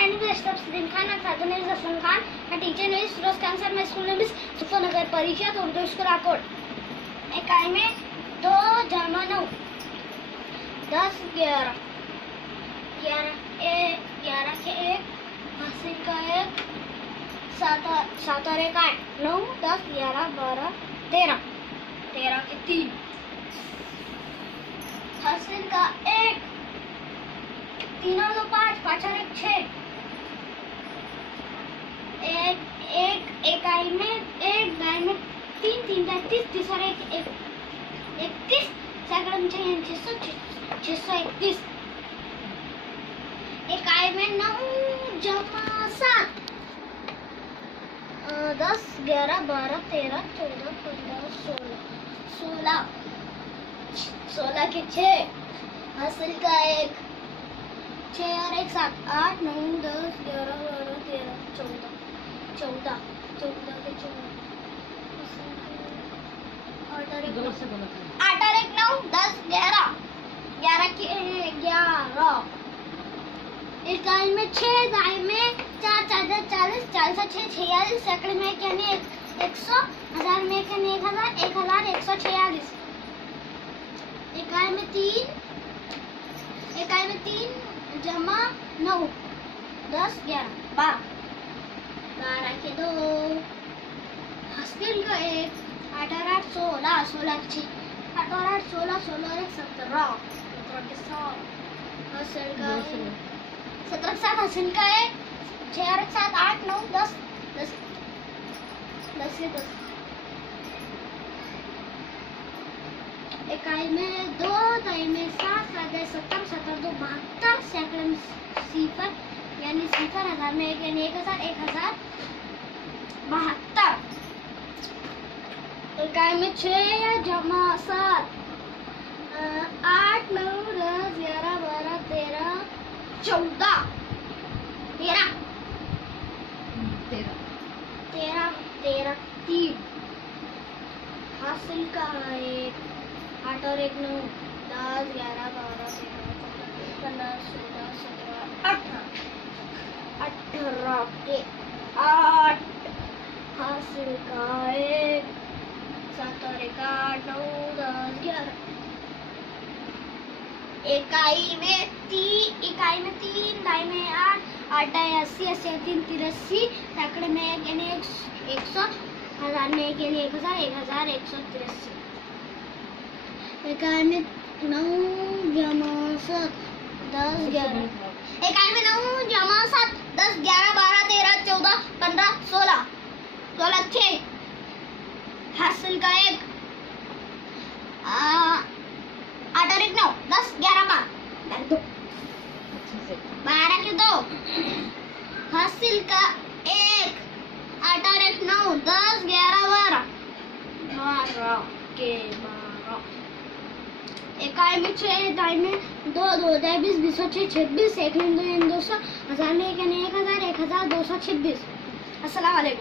My name is Ashraf Khan. My father name is Aslam Khan. My teacher name is Firoz Khan sir. My school name is सुफरनगर परिषद Urdu school Akot. इकाई में 2 जमा 9 10 11 11 के 1 हासिल का 1 7 और 1 8 9 10 11 12 13 13 के 3 हासिल का 1 3 और 2 5 5 और 1 6 एक इकाई में 1 दाई में 3 3 30 30 और 1 31 सैकड़ों में 631 इकाई में 9 जमा 7 10 11 12 13 14 15 16 16 के 6 हासिल का 1 6 और 1 7 8 9 10 11 12 13 14 14 के 14 8 और 1 9 10 11 11 के 11 इकाई में 6 दाई में 4 4 40 40 6 46 सैकड़े में यानी 100 हजार में यानी 1000 1146 इकाई में 3 जमा 9 10 11 12 12 के 2 हासिल का 1 8 और 8 16 16 के 6 8 और 8 16 16 और 1 17 17 के 7 हासिल का 17 के 7 हासिल का 1 6 और 1 7 8 9 10 10 के 10 इकाई में 2 दाई में 7 7 70 70 2 72 सैकड़े में 0 यानी 0 हजार में यानी 1000 1072 इकाई में 6 जमा 7 8 9 10 11 12 13 14 13 3 हासिल का 1 8 और 1 9 10 11 12 13 15 16 17 18 के 8 हासिल का 1 7 और 1 8 9 10 11 इकाई में 3 दाई में 8 8 80 80 3 83 सैकड़े में यानी 100 हजार में यानी 1000 1183 इकाई में 9 जमा 7 10 11 इकाई में 9 जमा 7 10 11 12 13 14 15 16 16 6 हासिल का 1 8 और 1 9 10 11 12 के 2 हासिल का 1 8 और 1 9 10 11 12 के 12 इकाई में 6 दाई में 2 2 20 20 6 26 1 2 200 हजार में 1000 1226 अस्सलाम वालेकुम।